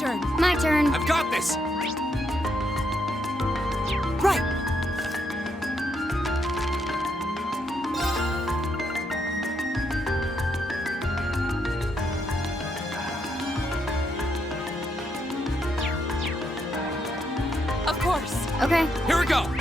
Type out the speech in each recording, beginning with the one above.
turn. My turn. I've got this! Right. Of course. Okay. Here we go!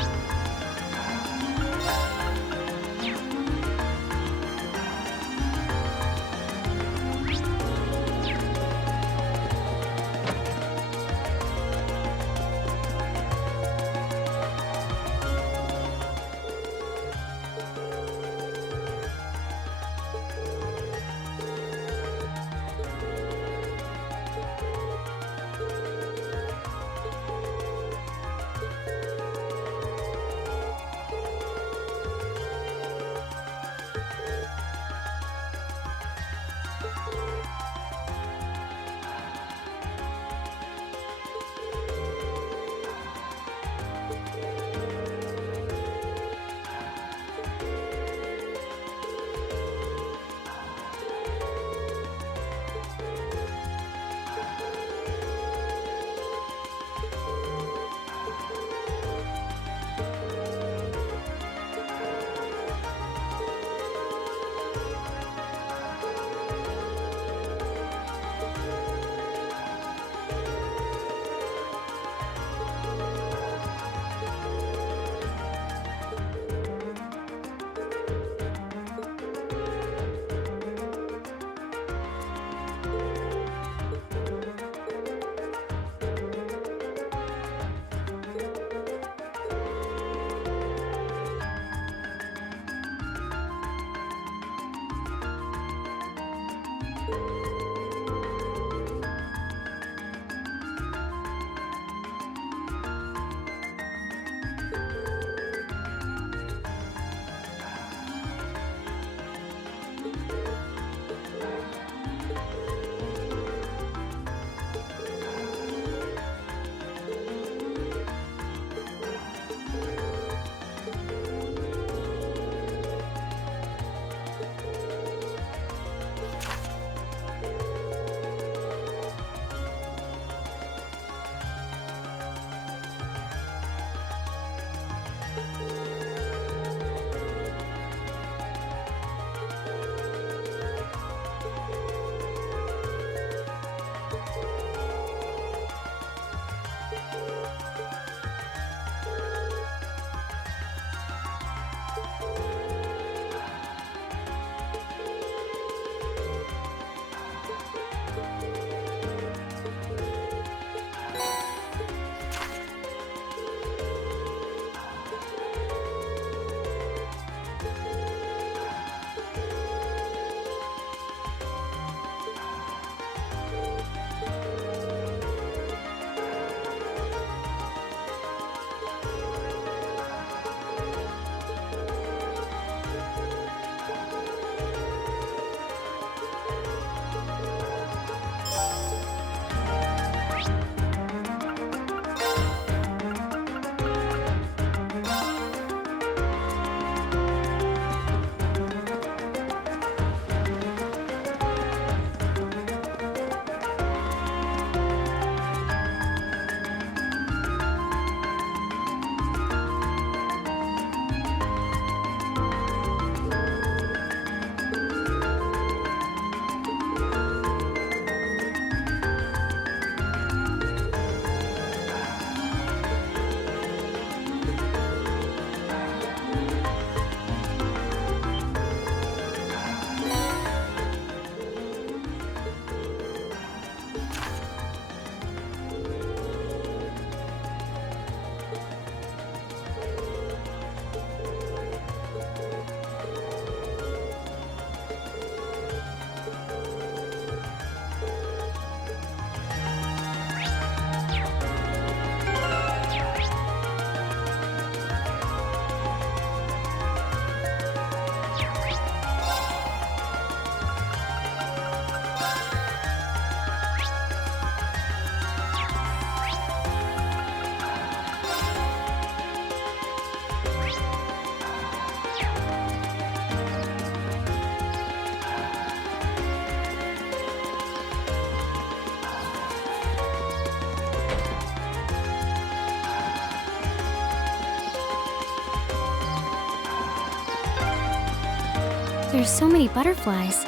There's so many butterflies.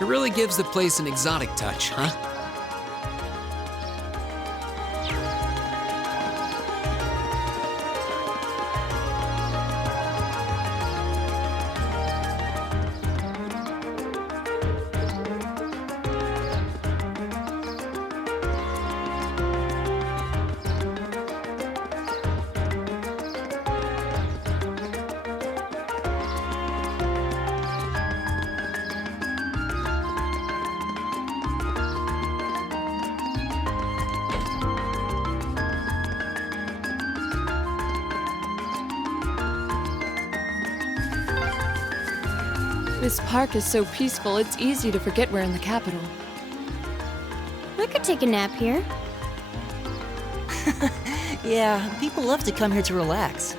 It really gives the place an exotic touch, huh? This park is so peaceful, it's easy to forget we're in the capital. We could take a nap here. Yeah, people love to come here to relax.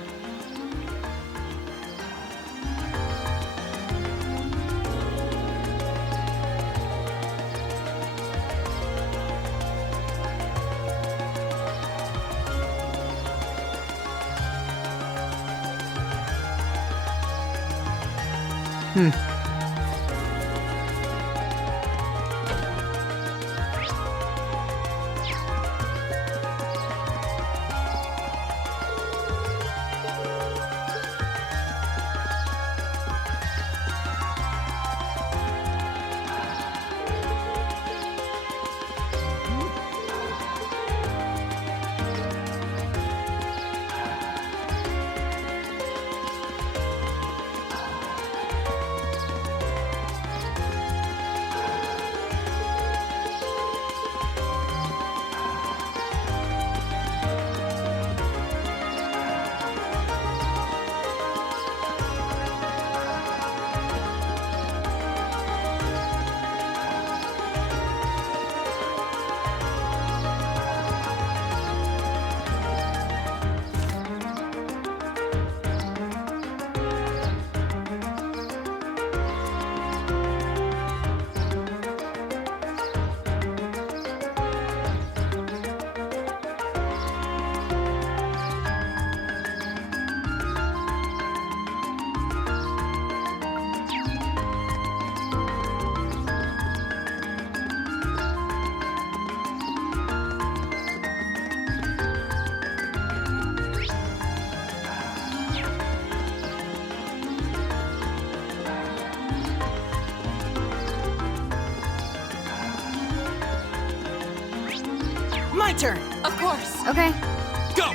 My turn. Of course. Okay. Go!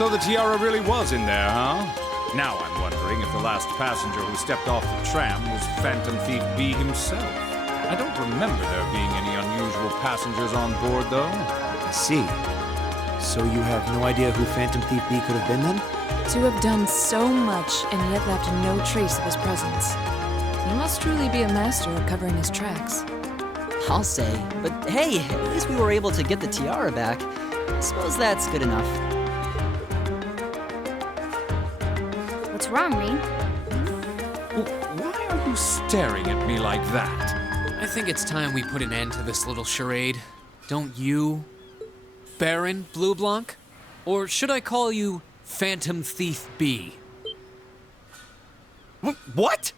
So the tiara really was in there, huh? Now I'm wondering if the last passenger who stepped off the tram was Phantom Thief B himself. I don't remember there being any unusual passengers on board, though. I see. So you have no idea who Phantom Thief B could have been then? To have done so much and yet left no trace of his presence. He must truly be a master at covering his tracks. I'll say. But hey, at least we were able to get the tiara back. I suppose that's good enough. What's wrong, Rean? Why are you staring at me like that? I think it's time we put an end to this little charade. Don't you, Baron Blue Blanc? Or should I call you Phantom Thief B? What?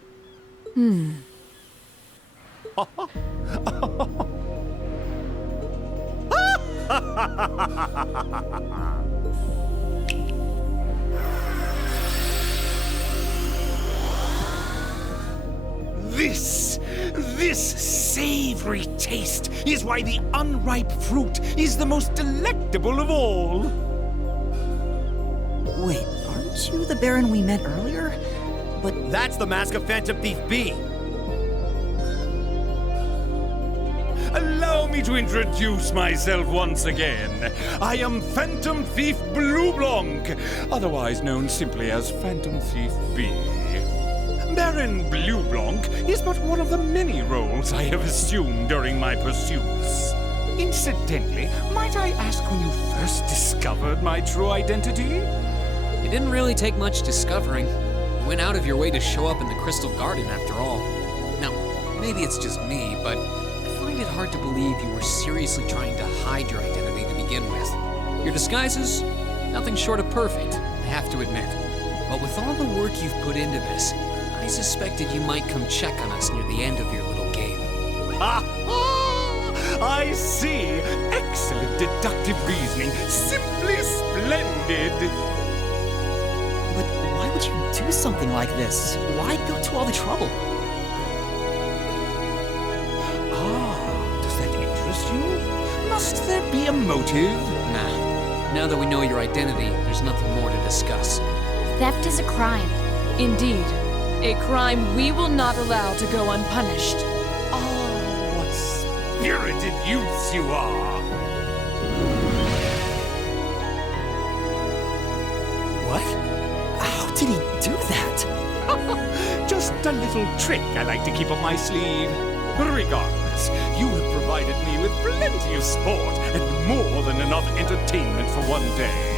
This savory taste is why the unripe fruit is the most delectable of all. Wait, aren't you the Baron we met earlier? But That's the mask of Phantom Thief B. Allow me to introduce myself once again. I am Phantom Thief Blue Blanc, otherwise known simply as Phantom Thief B. Baron Blue Blanc is but one of the many roles I have assumed during my pursuits. Incidentally, might I ask when you first discovered my true identity? It didn't really take much discovering. You went out of your way to show up in the Crystal Garden after all. Now, maybe it's just me, but I find it hard to believe you were seriously trying to hide your identity to begin with. Your disguises? Nothing short of perfect, I have to admit. But with all the work you've put into this, I suspected you might come check on us near the end of your little game. Ha ha! I see. Excellent deductive reasoning. Simply splendid. But why would you do something like this? Why go to all the trouble? Does that interest you? Must there be a motive? Nah. Now that we know your identity, there's nothing more to discuss. Theft is a crime. Indeed, a crime we will not allow to go unpunished. Oh, what spirited youths you are! What? How did he do that? Just a little trick I like to keep up my sleeve. Regardless, you have provided me with plenty of sport and more than enough entertainment for one day.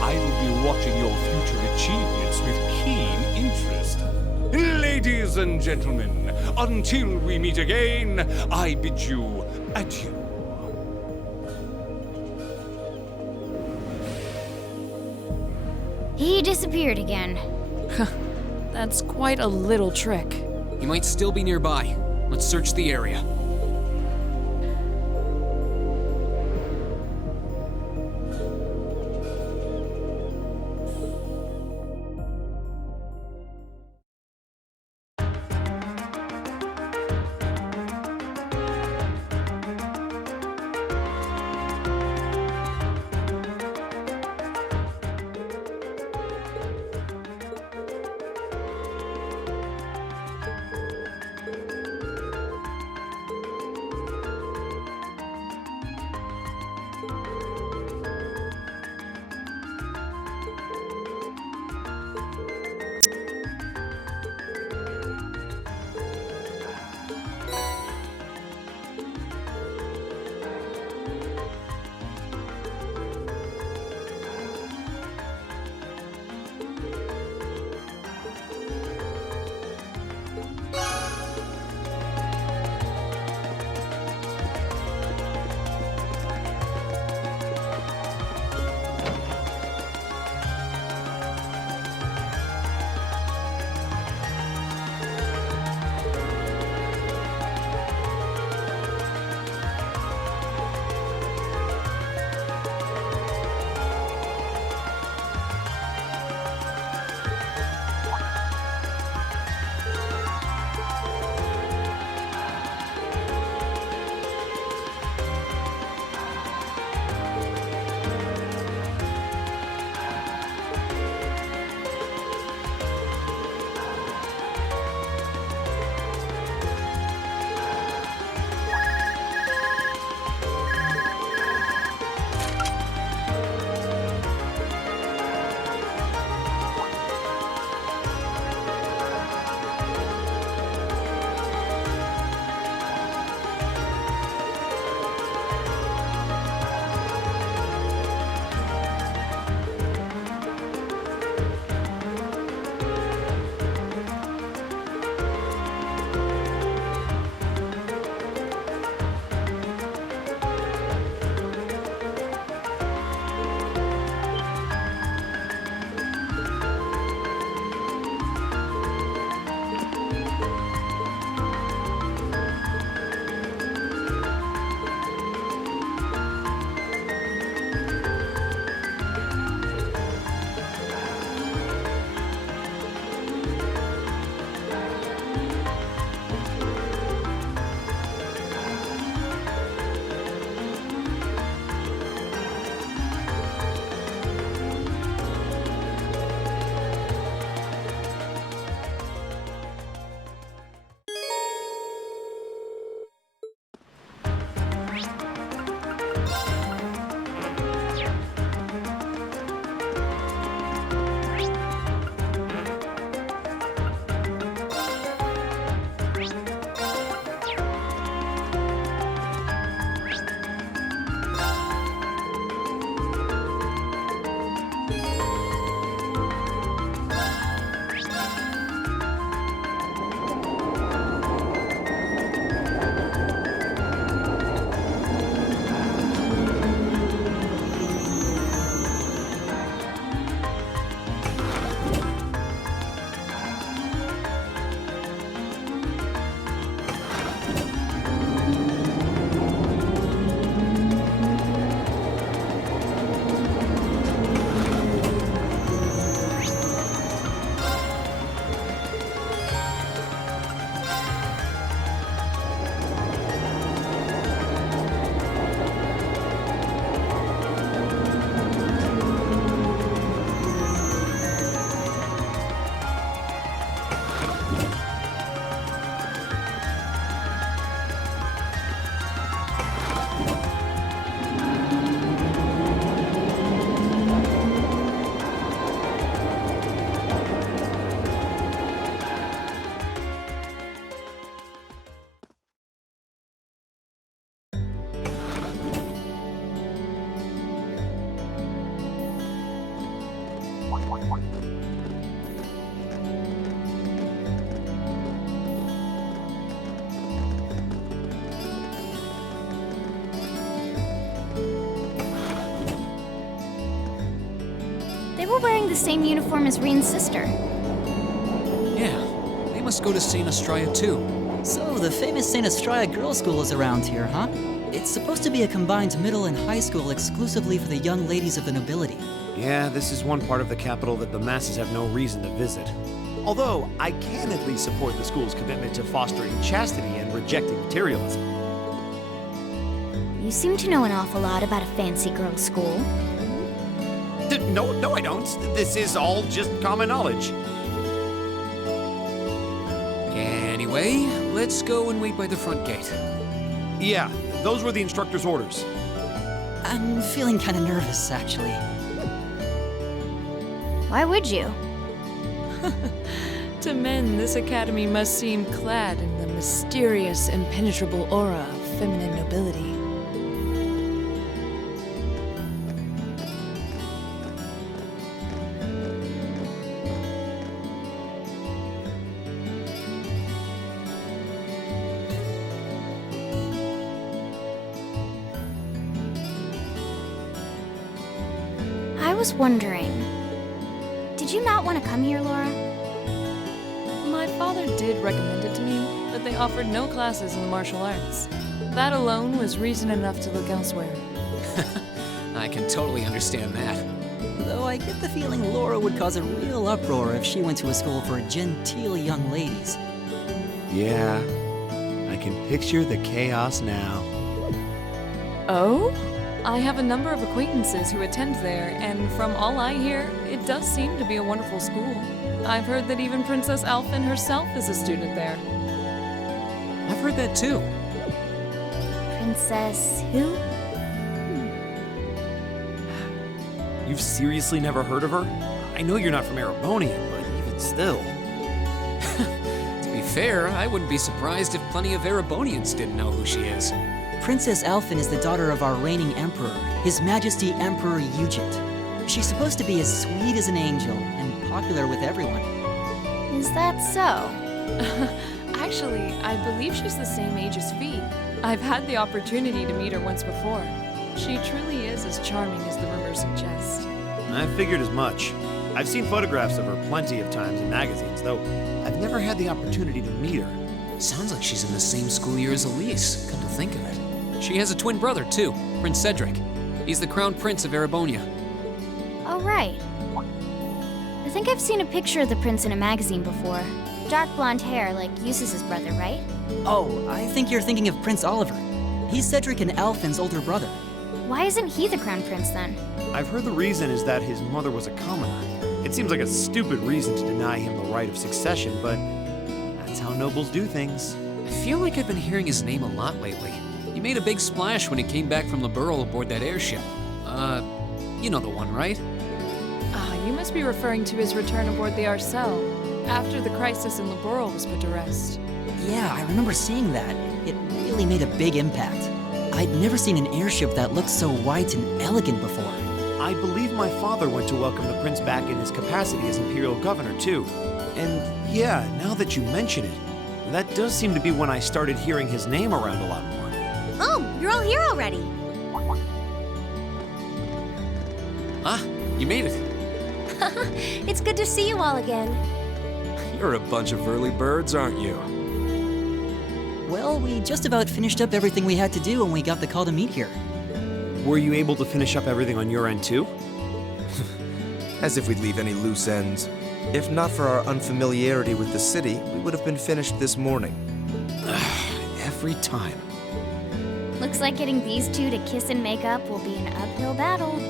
I will be watching your future achievements with keen interest. Ladies and gentlemen, until we meet again, I bid you adieu. He disappeared again. That's quite a little trick. He might still be nearby. Let's search the area. were wearing the same uniform as Reen's sister. Yeah, they must go to St. Estrella too. So, the famous St. Estrella Girls' School is around here, huh? It's supposed to be a combined middle and high school exclusively for the young ladies of the nobility. Yeah, this is one part of the capital that the masses have no reason to visit. Although, I can at least support the school's commitment to fostering chastity and rejecting materialism. You seem to know an awful lot about a fancy girls' school. No, I don't. This is all just common knowledge. Anyway, let's go and wait by the front gate. Yeah, those were the instructor's orders. I'm feeling kind of nervous, actually. Why would you? To men, this academy must seem clad in the mysterious, impenetrable aura of feminine nobility. I was wondering, did you not want to come here, Laura? My father did recommend it to me, but they offered no classes in the martial arts. That alone was reason enough to look elsewhere. I can totally understand that. Though I get the feeling Laura would cause a real uproar if she went to a school for genteel young ladies. Yeah, I can picture the chaos now. Oh? I have a number of acquaintances who attend there, and from all I hear, it does seem to be a wonderful school. I've heard that even Princess Alphen herself is a student there. I've heard that too. Princess who? You've seriously never heard of her? I know you're not from Erebonia, but even still. To be fair, I wouldn't be surprised if plenty of Erebonians didn't know who she is. Princess Alphen is the daughter of our reigning emperor, His Majesty Emperor Euget. She's supposed to be as sweet as an angel and popular with everyone. Is that so? Actually, I believe she's the same age as Fee. I've had the opportunity to meet her once before. She truly is as charming as the rumors suggest. I figured as much. I've seen photographs of her plenty of times in magazines, though I've never had the opportunity to meet her. Sounds like she's in the same school year as Elise, come to think of it. She has a twin brother, too, Prince Cedric. He's the crown prince of Erebonia. Oh, right. I think I've seen a picture of the prince in a magazine before. Dark blonde hair, like Eustace's brother, right? Oh, I think you're thinking of Prince Oliver. He's Cedric and Alphen's older brother. Why isn't he the crown prince then? I've heard the reason is that his mother was a commoner. It seems like a stupid reason to deny him the right of succession, but that's how nobles do things. I feel like I've been hearing his name a lot lately. He made a big splash when he came back from Liberl aboard that airship. You know the one, right? You must be referring to his return aboard the Arcel, after the crisis in Liberl was put to rest. Yeah, I remember seeing that. It really made a big impact. I'd never seen an airship that looked so white and elegant before. I believe my father went to welcome the prince back in his capacity as imperial governor, too. And yeah, now that you mention it, that does seem to be when I started hearing his name around a lot more. Oh, you're all here already. Ah, you made it. It's good to see you all again. You're a bunch of early birds, aren't you? Well, we just about finished up everything we had to do when we got the call to meet here. Were you able to finish up everything on your end, too? As if we'd leave any loose ends. If not for our unfamiliarity with the city, we would have been finished this morning. Every time. Looks like getting these two to kiss and make up will be an uphill battle.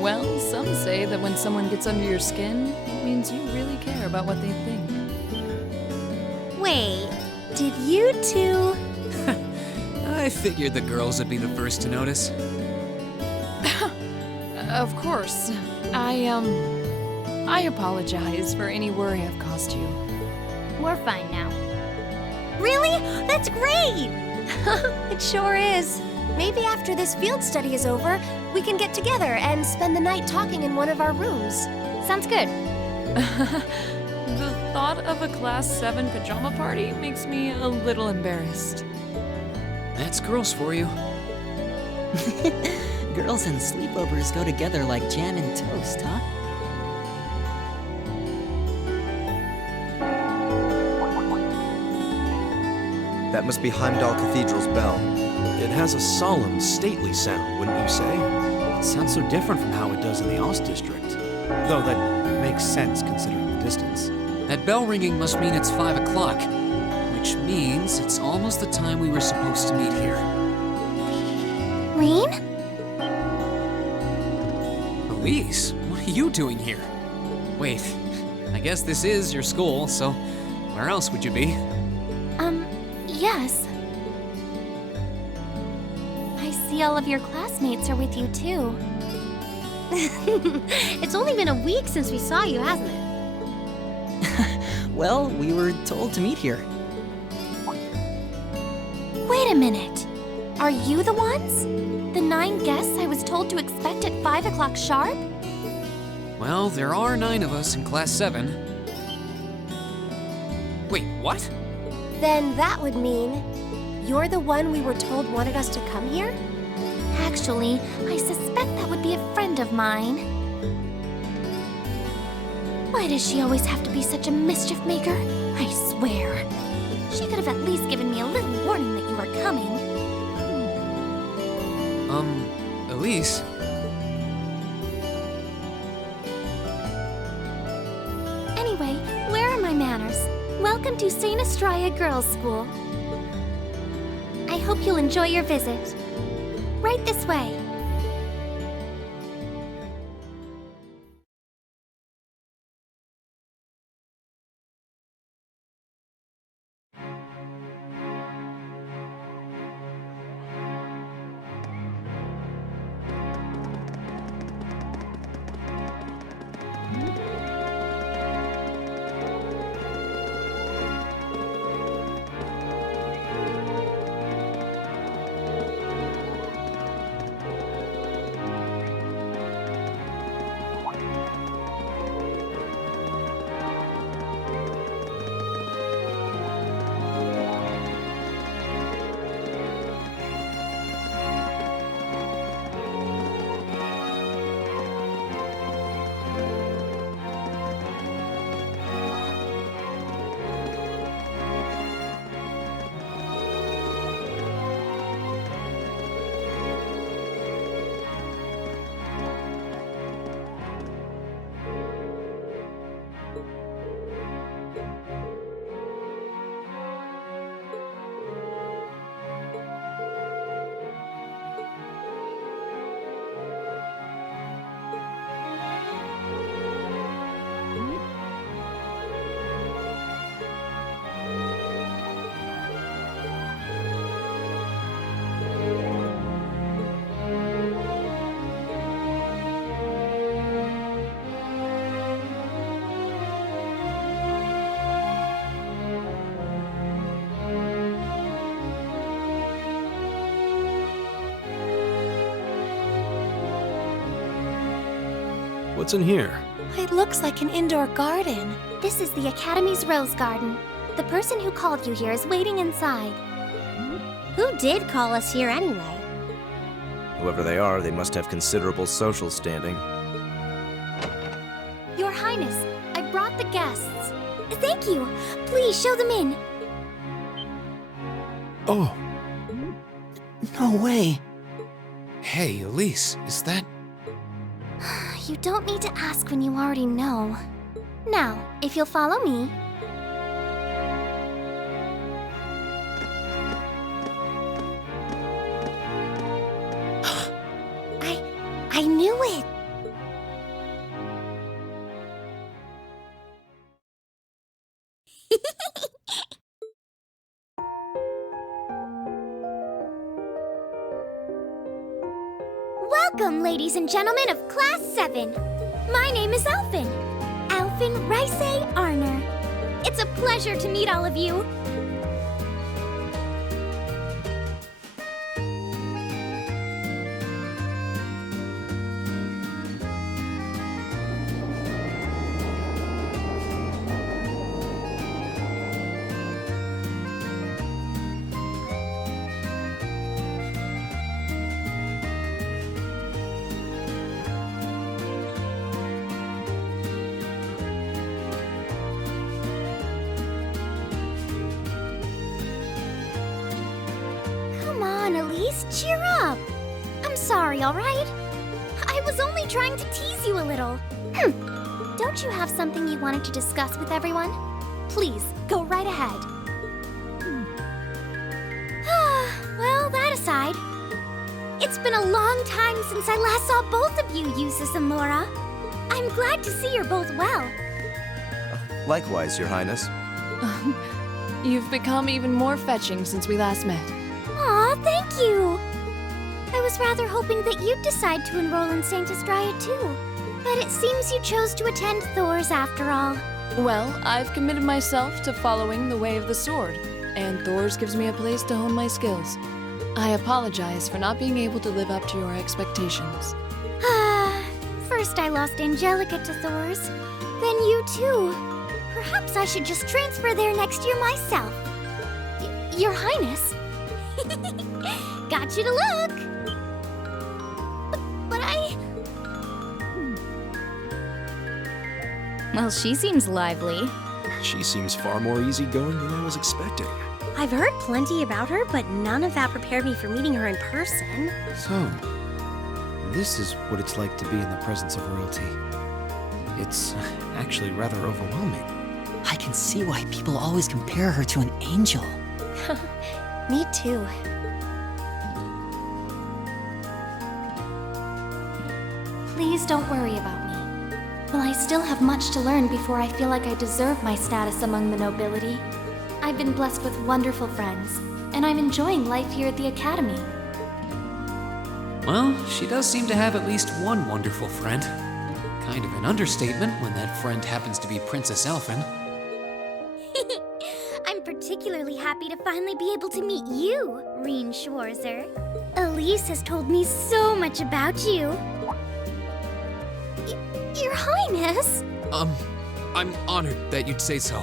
Well, some say that when someone gets under your skin, it means you really care about what they think. Wait, did you two... I figured the girls would be the first to notice. Of course. I apologize for any worry I've caused you. We're fine now. Really? That's great! It sure is. Maybe after this field study is over, we can get together and spend the night talking in one of our rooms. Sounds good. The thought of a Class 7 pajama party makes me a little embarrassed. That's girls for you. Girls and sleepovers go together like jam and toast, huh? That must be Heimdall Cathedral's bell. It has a solemn, stately sound, wouldn't you say? It sounds so different from how it does in the Ost district. Though that makes sense considering the distance. That bell ringing must mean it's 5 o'clock, which means it's almost the time we were supposed to meet here. Rean? Elise, what are you doing here? Wait, I guess this is your school, so where else would you be? Yes. I see all of your classmates are with you too. It's only been a week since we saw you, hasn't it? Well, we were told to meet here. Wait a minute. Are you the ones? The 9 guests I was told to expect at 5 o'clock sharp? Well, there are 9 of us in Class 7. Wait, what? Then that would mean you're the one we were told wanted us to come here? Actually, I suspect that would be a friend of mine. Why does she always have to be such a mischief maker? I swear. She could have at least given me a little warning that you were coming. Elise? Anyway, where are my manners? Welcome to St. Estraya Girls' School. I hope you'll enjoy your visit. Right this way. What's in here? It looks like an indoor garden. This is the Academy's Rose Garden. The person who called you here is waiting inside. Who did call us here anyway? Whoever they are, they must have considerable social standing. Your Highness, I brought the guests. Thank you. Please show them in. Oh. No way. Hey, Elise, is that... You don't need to ask when you already know. Now, if you'll follow me. I knew it! Welcome, ladies and gentlemen of Class 7. My name is Alphen. Alphen Rice Arner. It's a pleasure to meet all of you. Please cheer up. I'm sorry, all right? I was only trying to tease you a little. Don't you have something you wanted to discuss with everyone? Please, go right ahead. Well, that aside, it's been a long time since I last saw both of you, Eustace and Laura. I'm glad to see you're both well. Likewise, Your Highness. You've become even more fetching since we last met. Aw, thank you! I was rather hoping that you'd decide to enroll in Saint Estrella too. But it seems you chose to attend Thor's after all. Well, I've committed myself to following the way of the sword, and Thor's gives me a place to hone my skills. I apologize for not being able to live up to your expectations. First I lost Angelica to Thor's, then you too. Perhaps I should just transfer there next year myself. Your Highness. Got you to look. But I... Well, she seems lively. She seems far more easygoing than I was expecting. I've heard plenty about her, but none of that prepared me for meeting her in person. So, this is what it's like to be in the presence of royalty. It's actually rather overwhelming. I can see why people always compare her to an angel. Me too. Please don't worry about me. Well, I still have much to learn before I feel like I deserve my status among the nobility. I've been blessed with wonderful friends, and I'm enjoying life here at the Academy. Well, she does seem to have at least one wonderful friend. Kind of an understatement when that friend happens to be Princess Elfin. I'm particularly happy to finally be able to meet you, Reen Schwarzer. Elise has told me so much about you. Your Highness! I'm honored that you'd say so.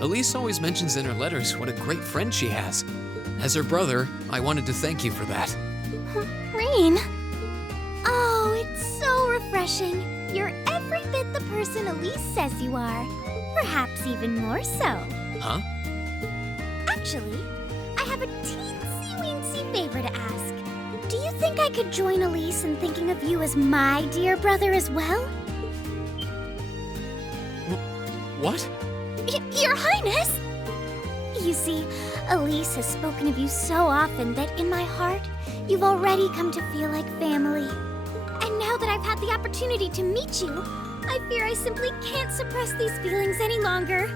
Elise always mentions in her letters what a great friend she has. As her brother, I wanted to thank you for that. Reen! Oh, it's so refreshing. You're every bit the person Elise says you are. Perhaps even more so. Huh? Actually, I have a teensy-weensy favor to ask. Do you think I could join Elise in thinking of you as my dear brother as well? What? Your Highness! You see, Elise has spoken of you so often that in my heart, you've already come to feel like family. And now that I've had the opportunity to meet you, I fear I simply can't suppress these feelings any longer.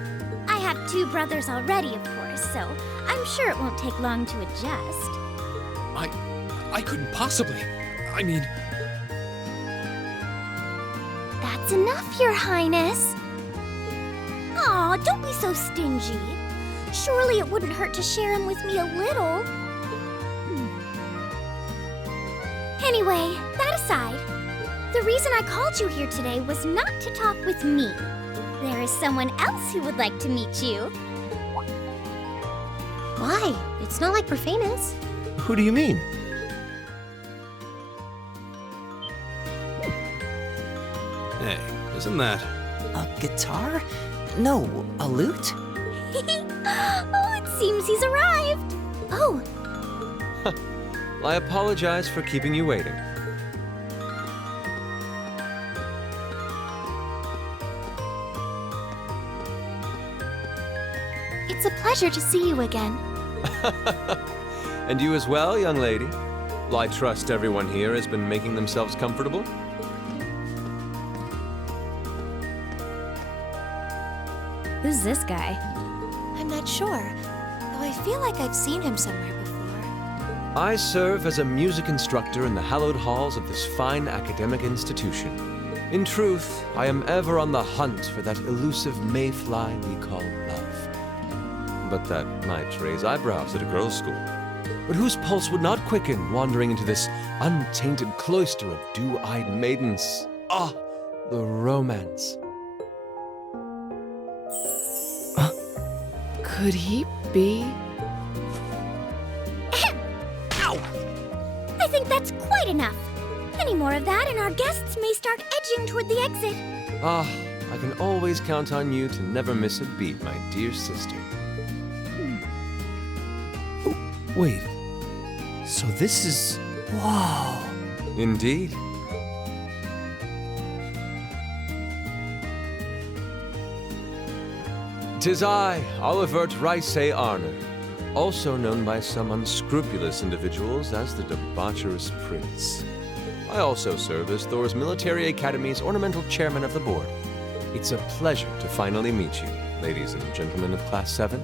I have 2 brothers already, of course, so I'm sure it won't take long to adjust. I couldn't possibly. I mean... That's enough, Your Highness. Aw, don't be so stingy. Surely it wouldn't hurt to share him with me a little. Anyway, that aside, the reason I called you here today was not to talk with me. There is someone else who would like to meet you. Why? It's not like we're famous. Who do you mean? Hey, isn't that... A guitar? No, a lute? Oh, it seems he's arrived. Oh, I apologize for keeping you waiting. it's a pleasure to see you again. And you as well, young lady. Well, I trust everyone here has been making themselves comfortable. Who's this guy? I'm not sure, though I feel like I've seen him somewhere before. I serve as a music instructor in the hallowed halls of this fine academic institution. In truth, I am ever on the hunt for that elusive mayfly we call love. But that might raise eyebrows at a girls' school. But whose pulse would not quicken wandering into this untainted cloister of dew-eyed maidens? Ah, the romance. Could he be? Ow! I think that's quite enough. Any more of that and our guests may start edging toward the exit. Ah, I can always count on you to never miss a beat, my dear sister. Wait, So this is... Whoa. Indeed. "'Tis I, Olivert Ricey Arner, also known by some unscrupulous individuals as the Debaucherous Prince. I also serve as Thor's Military Academy's ornamental chairman of the board. It's a pleasure to finally meet you, ladies and gentlemen of Class 7.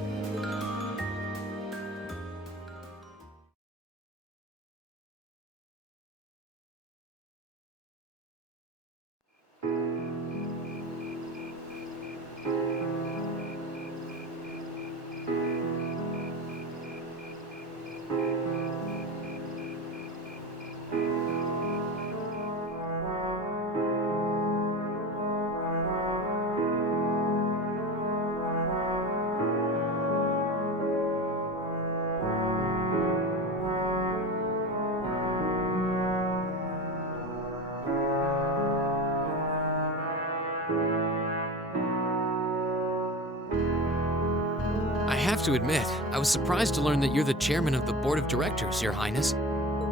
I have to admit, I was surprised to learn that you're the chairman of the board of directors, Your Highness.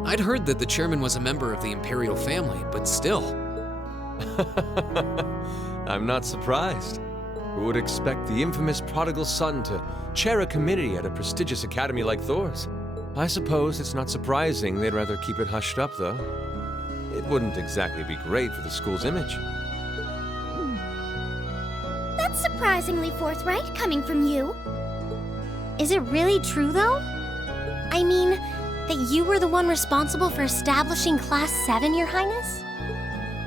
I'd heard that the chairman was a member of the imperial family, but still. I'm not surprised. Who would expect the infamous prodigal son to chair a committee at a prestigious academy like Thor's? I suppose it's not surprising they'd rather keep it hushed up, though. It wouldn't exactly be great for the school's image. That's surprisingly forthright coming from you. Is it really true, though? I mean, that you were the one responsible for establishing Class 7, Your Highness?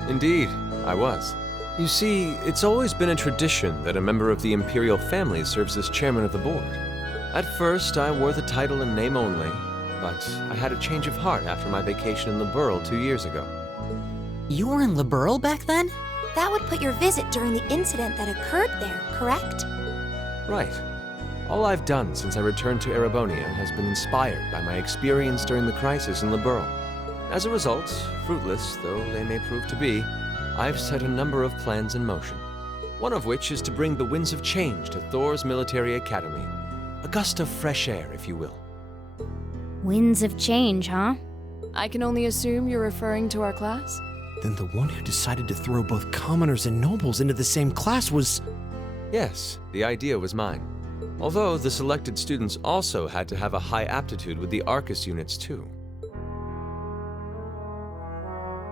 Indeed, I was. You see, it's always been a tradition that a member of the imperial family serves as chairman of the board. At first, I wore the title in name only, but I had a change of heart after my vacation in Liberl 2 years ago. You were in Liberl back then? That would put your visit during the incident that occurred there, correct? Right. All I've done since I returned to Erebonia has been inspired by my experience during the crisis in Liberl. As a result, fruitless though they may prove to be, I've set a number of plans in motion. One of which is to bring the winds of change to Thor's Military Academy. A gust of fresh air, if you will. Winds of change, huh? I can only assume you're referring to our class? Then the one who decided to throw both commoners and nobles into the same class was... Yes, the idea was mine. Although the selected students also had to have a high aptitude with the Arcus units too.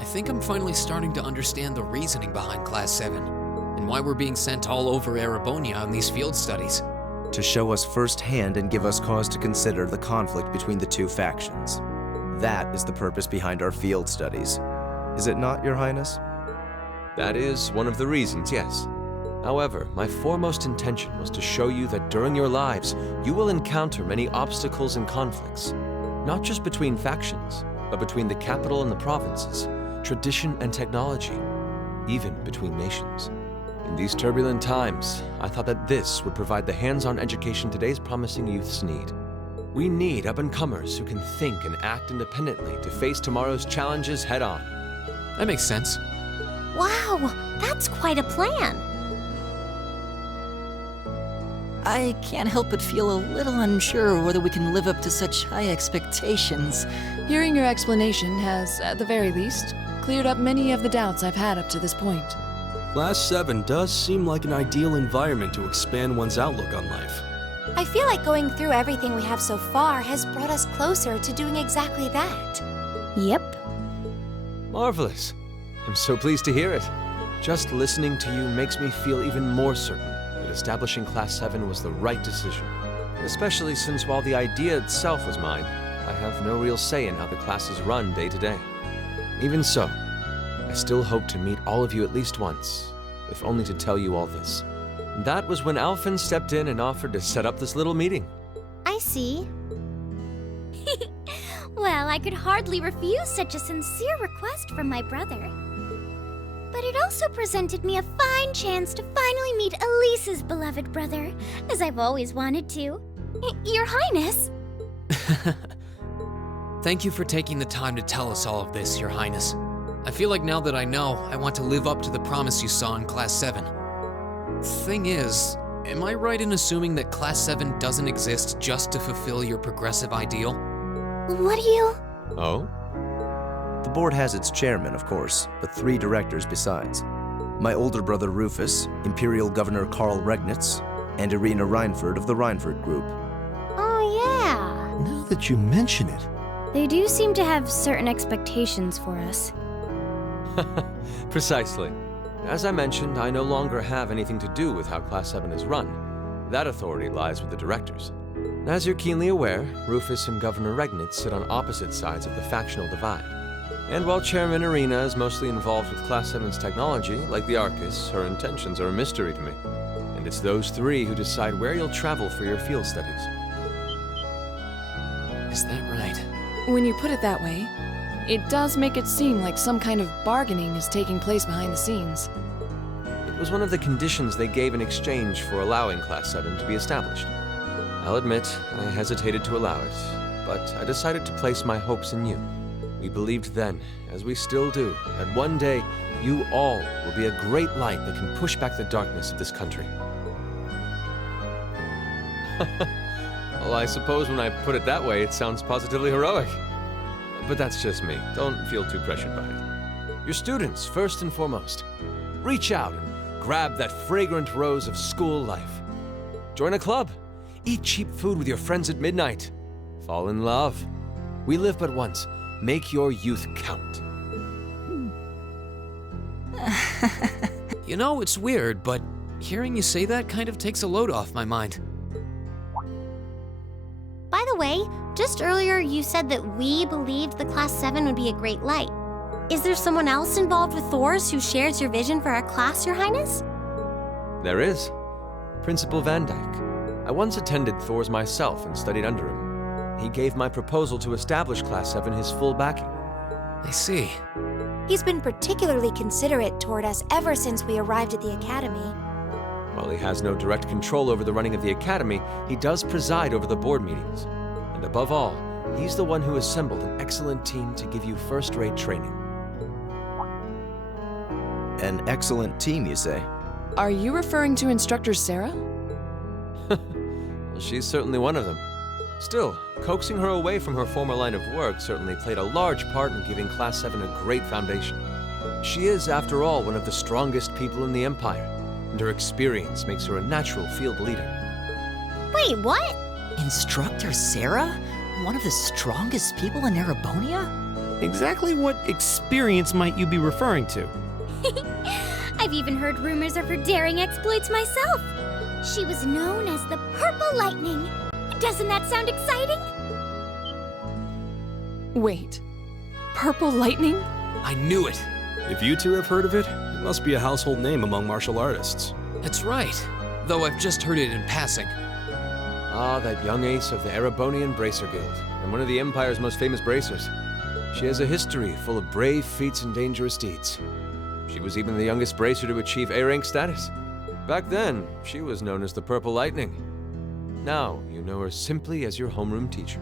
I think I'm finally starting to understand the reasoning behind Class 7, and why we're being sent all over Erebonia on these field studies. To show us firsthand and give us cause to consider the conflict between the two factions. That is the purpose behind our field studies. Is it not, Your Highness? That is one of the reasons, yes. However, my foremost intention was to show you that during your lives, you will encounter many obstacles and conflicts. Not just between factions, but between the capital and the provinces, tradition and technology, even between nations. In these turbulent times, I thought that this would provide the hands-on education today's promising youths need. We need up-and-comers who can think and act independently to face tomorrow's challenges head-on. That makes sense. Wow, that's quite a plan. I can't help but feel a little unsure whether we can live up to such high expectations. Hearing your explanation has, at the very least, cleared up many of the doubts I've had up to this point. Class 7 does seem like an ideal environment to expand one's outlook on life. I feel like going through everything we have so far has brought us closer to doing exactly that. Yep. Marvelous. I'm so pleased to hear it. Just listening to you makes me feel even more certain that establishing Class 7 was the right decision. Especially since while the idea itself was mine, I have no real say in how the classes run day to day. Even so, I still hope to meet all of you at least once, if only to tell you all this. That was when Alphen stepped in and offered to set up this little meeting. I see. Well, I could hardly refuse such a sincere request from my brother. But it also presented me a fine chance to finally meet Elise's beloved brother, as I've always wanted to. Your Highness! Thank you for taking the time to tell us all of this, Your Highness. I feel like now that I know, I want to live up to the promise you saw in Class 7. Thing is, am I right in assuming that Class 7 doesn't exist just to fulfill your progressive ideal? What do you... Oh? The board has its chairman, of course, but 3 directors besides. My older brother Rufus, Imperial Governor Karl Regnitz, and Irina Reinford of the Reinford Group. Oh, yeah. Now that you mention it, They do seem to have certain expectations for us. Precisely. As I mentioned, I no longer have anything to do with how Class 7 is run. That authority lies with the directors. As you're keenly aware, Rufus and Governor Regnitz sit on opposite sides of the factional divide. And while Chairman Irina is mostly involved with Class 7's technology, like the Arcus, her intentions are a mystery to me. And it's those 3 who decide where you'll travel for your field studies. Is that right? When you put it that way, it does make it seem like some kind of bargaining is taking place behind the scenes. It was one of the conditions they gave in exchange for allowing Class 7 to be established. I'll admit, I hesitated to allow it, but I decided to place my hopes in you. We believed then, as we still do, that one day you all will be a great light that can push back the darkness of this country. Well, I suppose when I put it that way, it sounds positively heroic. But that's just me. Don't feel too pressured by it. Your students, first and foremost. Reach out and grab that fragrant rose of school life. Join a club. Eat cheap food with your friends at midnight. Fall in love. We live but once. Make your youth count. You know, it's weird, but hearing you say that kind of takes a load off my mind. By the way, just earlier you said that we believed the Class 7 would be a great light. Is there someone else involved with Thor's who shares your vision for our class, Your Highness? There is. Principal Van Dyke. I once attended Thor's myself and studied under him. He gave my proposal to establish Class 7 his full backing. I see. He's been particularly considerate toward us ever since we arrived at the Academy. While he has no direct control over the running of the Academy, he does preside over the board meetings. And above all, he's the one who assembled an excellent team to give you first-rate training. An excellent team, you say? Are you referring to Instructor Sarah? Well, she's certainly one of them. Still, coaxing her away from her former line of work certainly played a large part in giving Class 7 a great foundation. She is, after all, one of the strongest people in the Empire, and her experience makes her a natural field leader. Wait, what? Instructor Sarah? One of the strongest people in Erebonia? exactly what experience might you be referring to? I've even heard rumors of her daring exploits myself. She was known as the Purple Lightning. Doesn't that sound exciting? Wait, Purple Lightning? I knew it. If you two have heard of it, it must be a household name among martial artists. That's right. Though I've just heard it in passing. Ah, that young ace of the Erebonian Bracer Guild, and one of the Empire's most famous bracers. She has a history full of brave feats and dangerous deeds. She was even the youngest bracer to achieve A-rank status. Back then, she was known as the Purple Lightning. Now, you know her simply as your homeroom teacher.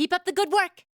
Keep up the good work.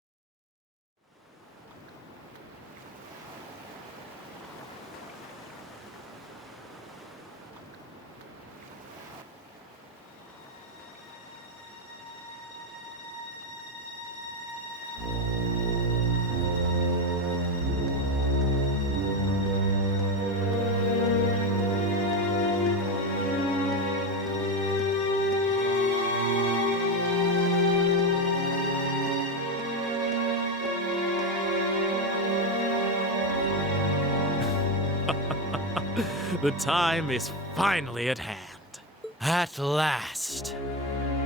The time is finally at hand. At last,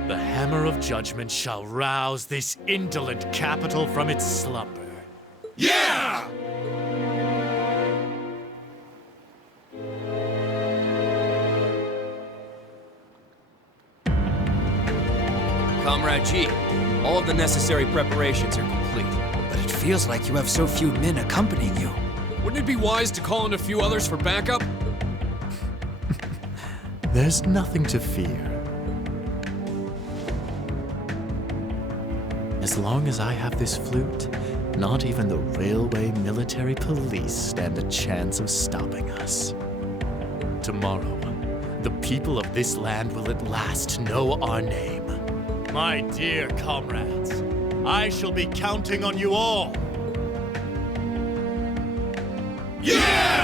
the hammer of judgment shall rouse this indolent capital from its slumber. Yeah! Comrade G, all of the necessary preparations are complete. But it feels like you have so few men accompanying you. Wouldn't it be wise to call in a few others for backup? There's nothing to fear. As long as I have this flute, not even the railway military police stand a chance of stopping us. Tomorrow, the people of this land will at last know our name. My dear comrades, I shall be counting on you all. Yeah!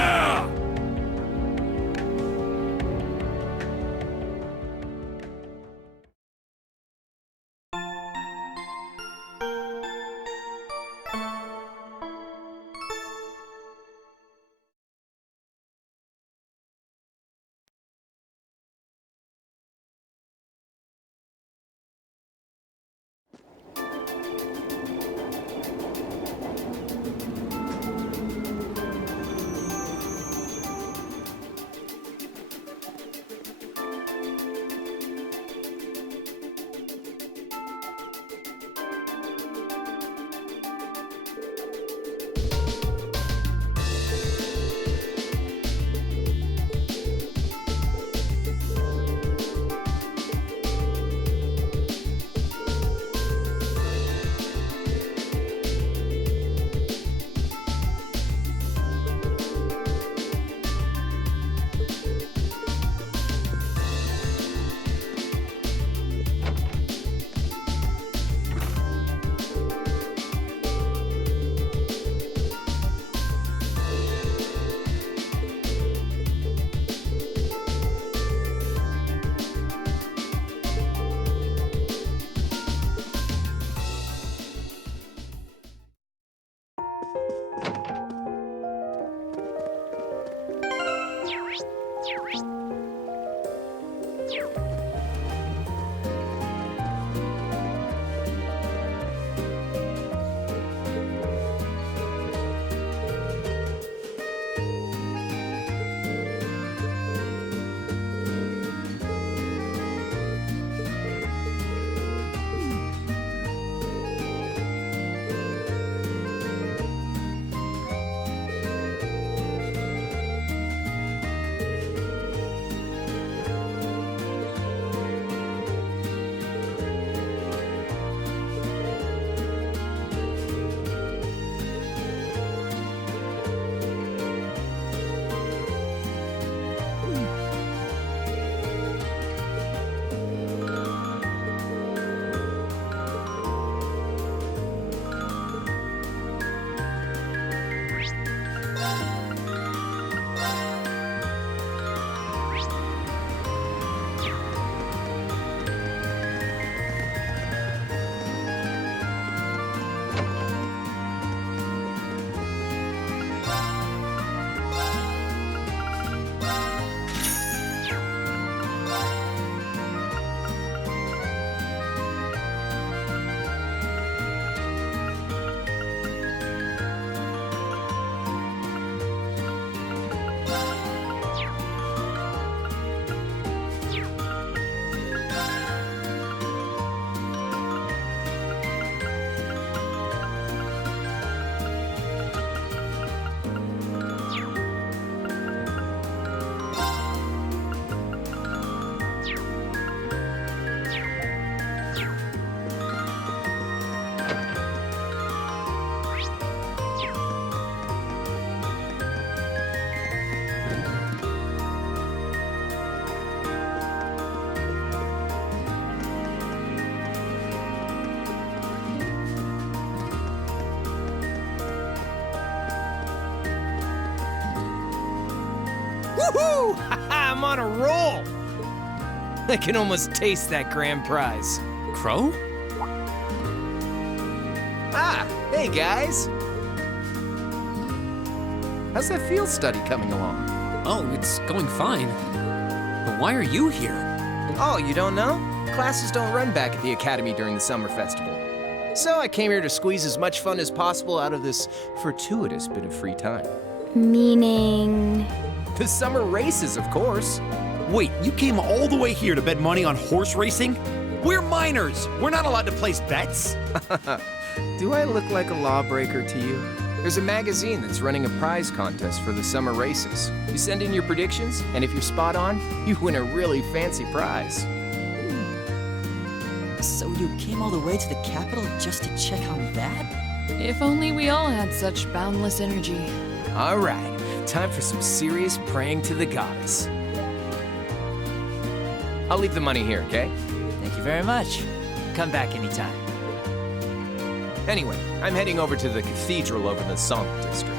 Woohoo! I'm on a roll! I can almost taste that grand prize. Crow? Ah, hey guys! How's that field study coming along? Oh, it's going fine. But why are you here? Oh, you don't know? Classes don't run back at the Academy during the summer festival. So I came here to squeeze as much fun as possible out of this fortuitous bit of free time. Meaning? The summer races, of course. Wait, you came all the way here to bet money on horse racing? We're minors! We're not allowed to place bets! Do I look like a lawbreaker to you? There's a magazine that's running a prize contest for the summer races. You send in your predictions, and if you're spot on, you win a really fancy prize. So you came all the way to the capital just to check on that? If only we all had such boundless energy. All right, time for some serious praying to the goddess. I'll leave the money here, okay? Thank you very much. Come back anytime. Anyway, I'm heading over to the cathedral over in the Song district.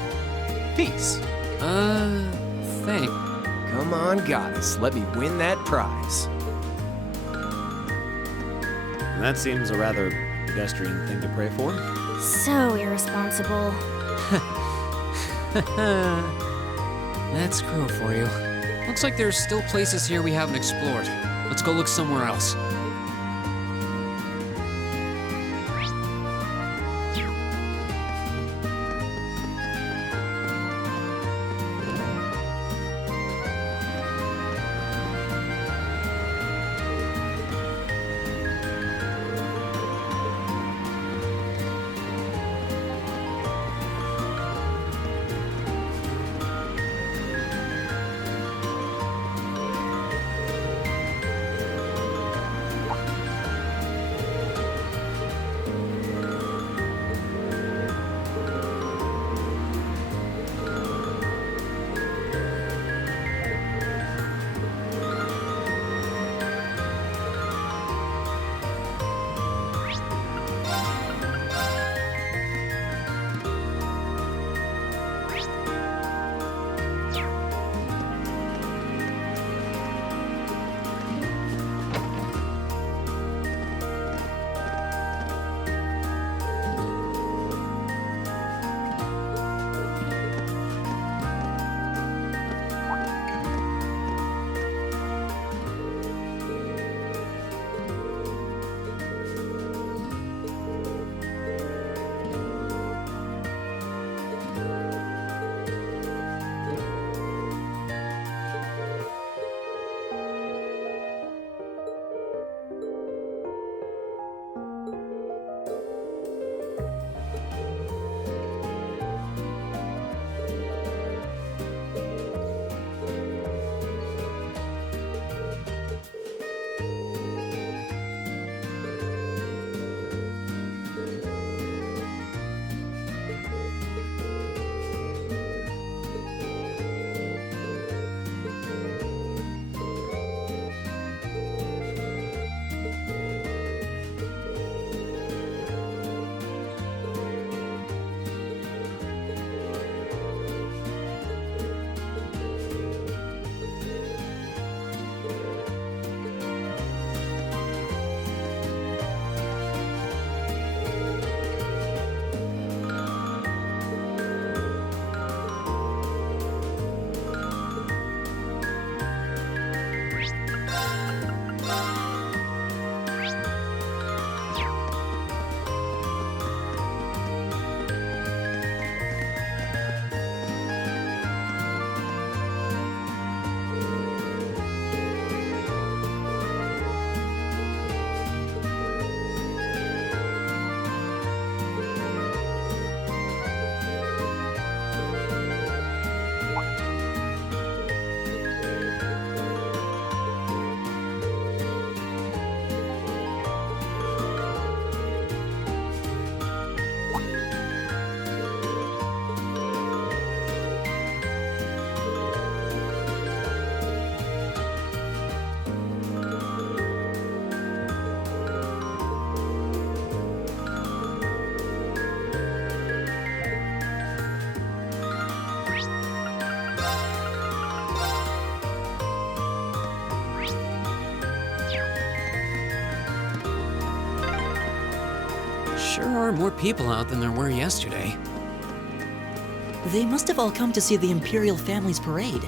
Peace. Thank. Come on, goddess, let me win that prize. That seems a rather pedestrian thing to pray for. So irresponsible. That's Crow for you. Looks like there's still places here we haven't explored. Let's go look somewhere else. Sure are more people out than there were yesterday. They must have all come to see the Imperial family's parade.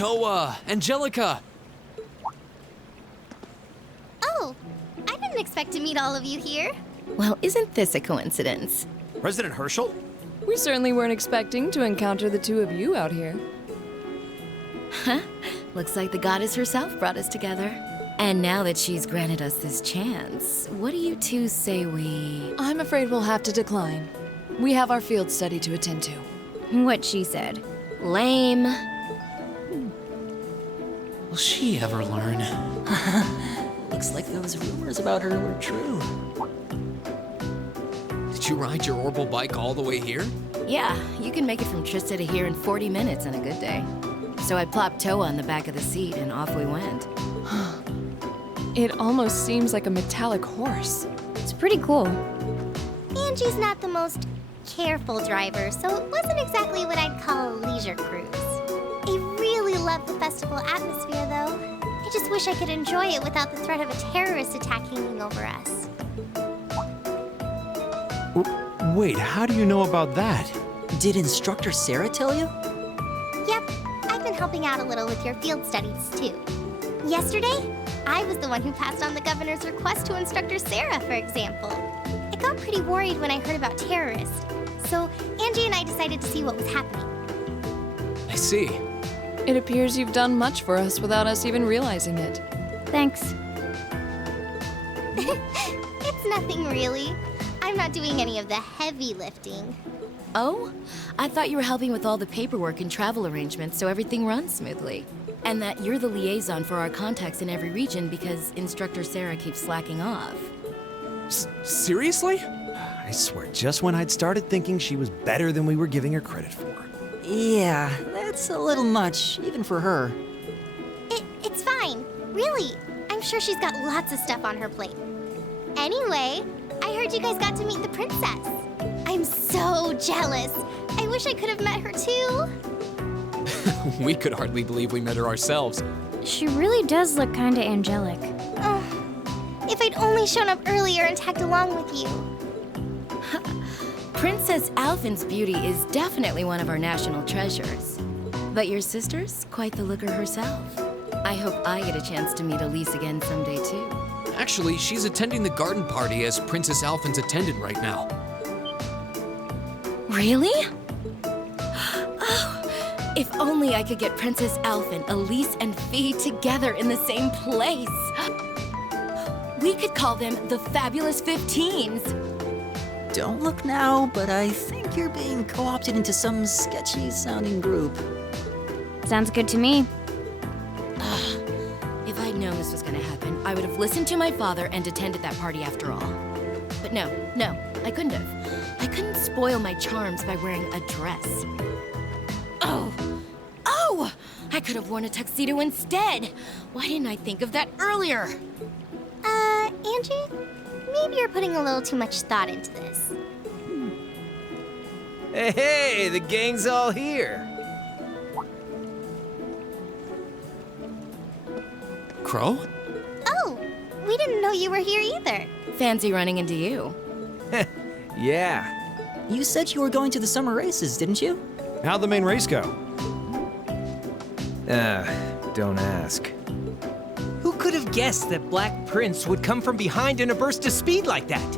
Toa! Angelica! Oh, I didn't expect to meet all of you here. Well, isn't this a coincidence? President Herschel? We certainly weren't expecting to encounter the two of you out here. Huh? Looks like the goddess herself brought us together. And now that she's granted us this chance, what do you two say we... I'm afraid we'll have to decline. We have our field study to attend to. What she said. Lame. Will she ever learn? Looks like those rumors about her were true. Did you ride your orbital bike all the way here? Yeah, you can make it from Trista to here in 40 minutes on a good day. So I plopped Toa on the back of the seat and off we went. It almost seems like a metallic horse. It's pretty cool. Angie's not the most careful driver, so it wasn't exactly what I'd call a leisure cruise. I really love the festival atmosphere, though. I just wish I could enjoy it without the threat of a terrorist attack hanging over us. Wait, how do you know about that? Did Instructor Sarah tell you? Yep, I've been helping out a little with your field studies, too. Yesterday, I was the one who passed on the governor's request to Instructor Sarah, for example. I got pretty worried when I heard about terrorists, so Angie and I decided to see what was happening. I see. It appears you've done much for us without us even realizing it. Thanks. It's nothing really. I'm not doing any of the heavy lifting. Oh? I thought you were helping with all the paperwork and travel arrangements so everything runs smoothly. And that you're the liaison for our contacts in every region because Instructor Sarah keeps slacking off. Seriously? I swear, just when I'd started thinking she was better than we were giving her credit for. Yeah, that's a little much, even for her. It's fine. Really. I'm sure she's got lots of stuff on her plate. Anyway, I heard you guys got to meet the princess. I'm so jealous. I wish I could have met her too. We could hardly believe we met her ourselves. She really does look kinda angelic. Oh, if I'd only shown up earlier and tagged along with you. Princess Alphen's beauty is definitely one of our national treasures. But your sister's quite the looker herself. I hope I get a chance to meet Elise again someday too. Actually, she's attending the garden party as Princess Alphen's attendant right now. Really? Oh, if only I could get Princess Alphen, Elise, and Fee together in the same place. We could call them the Fabulous 15s. Don't look now, but I think you're being co-opted into some sketchy-sounding group. Sounds good to me. If I'd known this was gonna happen, I would have listened to my father and attended that party after all. But no, I couldn't have. I couldn't spoil my charms by wearing a dress. Oh! I could have worn a tuxedo instead. Why didn't I think of that earlier? Angie? Maybe you're putting a little too much thought into this. Hey, the gang's all here. Crow? Oh, we didn't know you were here either. Fancy running into you. Yeah. You said you were going to the summer races, didn't you? How'd the main race go? Don't ask. Who could have guessed that Black Prince would come from behind in a burst of speed like that?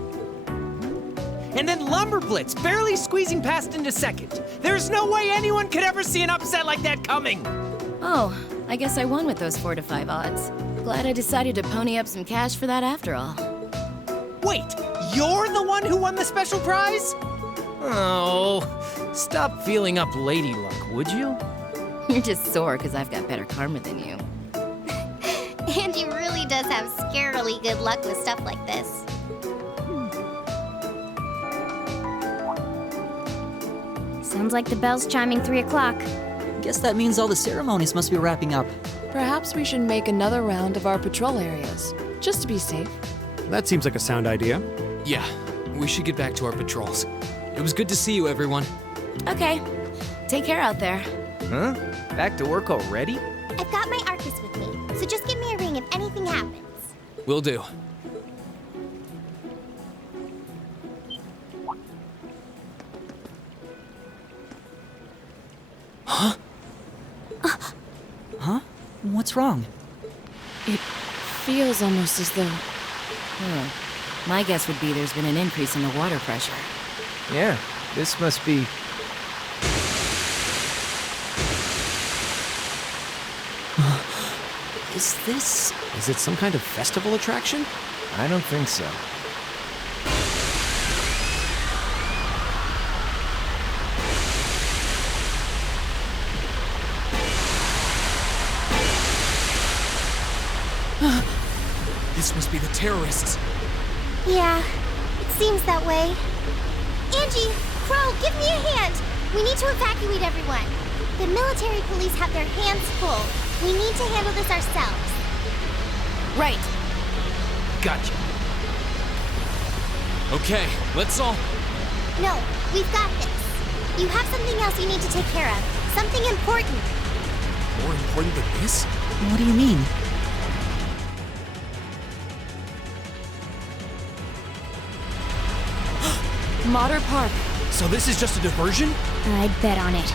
And then Lumberblitz barely squeezing past into second. There's no way anyone could ever see an upset like that coming. Oh, I guess I won with those 4 to 5 odds. Glad I decided to pony up some cash for that after all. Wait, you're the one who won the special prize? Oh, stop feeling up lady luck, would you? You're just sore because I've got better karma than you. Angie really does have scarily good luck with stuff like this. Sounds like the bell's chiming 3 o'clock. Guess that means all the ceremonies must be wrapping up. Perhaps we should make another round of our patrol areas, just to be safe. That seems like a sound idea. Yeah, we should get back to our patrols. It was good to see you, everyone. Okay, take care out there. Huh? Back to work already? I've got my Arcus with me, so just give me a ring if anything happens. Will do. Huh? What's wrong? It feels almost as though... My guess would be there's been an increase in the water pressure. Yeah, this must be... Is this... Is it some kind of festival attraction? I don't think so. This must be the terrorists. Yeah, it seems that way. Angie, Crow, give me a hand! We need to evacuate everyone. The military police have their hands full. We need to handle this ourselves. Right. Gotcha. Okay, let's all... No, we've got this. You have something else you need to take care of. Something important. More important than this? What do you mean? Mater Park. So this is just a diversion? I'd bet on it.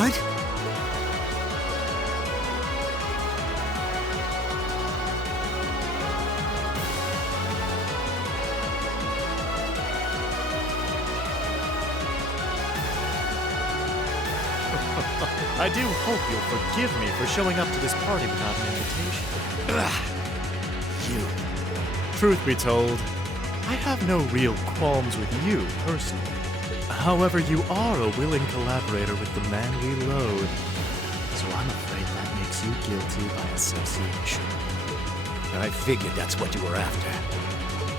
What? I do hope you'll forgive me for showing up to this party without an invitation. You. Truth be told, I have no real qualms with you, personally. However, you are a willing collaborator with the man we loathe. So I'm afraid that makes you guilty by association. I figured that's what you were after.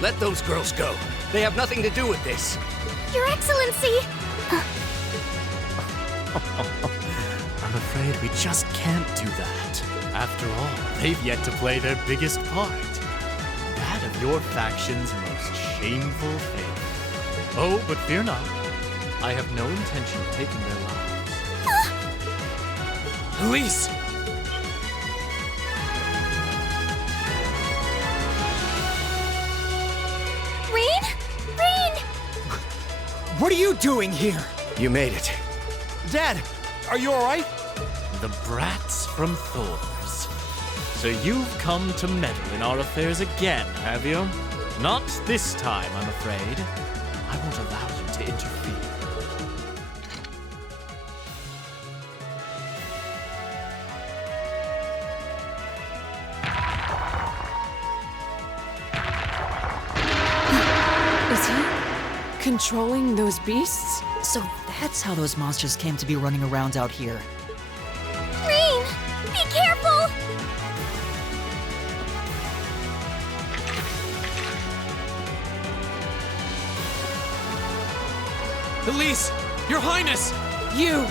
Let those girls go. They have nothing to do with this. Your Excellency! I'm afraid we just can't do that. After all, they've yet to play their biggest part. That of your faction's most shameful failure. Oh, but fear not. I have no intention of taking their lives. Elise! Rain? Rain! What are you doing here? You made it. Dad, are you alright? The brats from Thors. So you've come to meddle in our affairs again, have you? Not this time, I'm afraid. I won't allow you to interfere. Is he controlling those beasts? So that's how those monsters came to be running around out here. Rain! Be careful! Elise! Your Highness! You!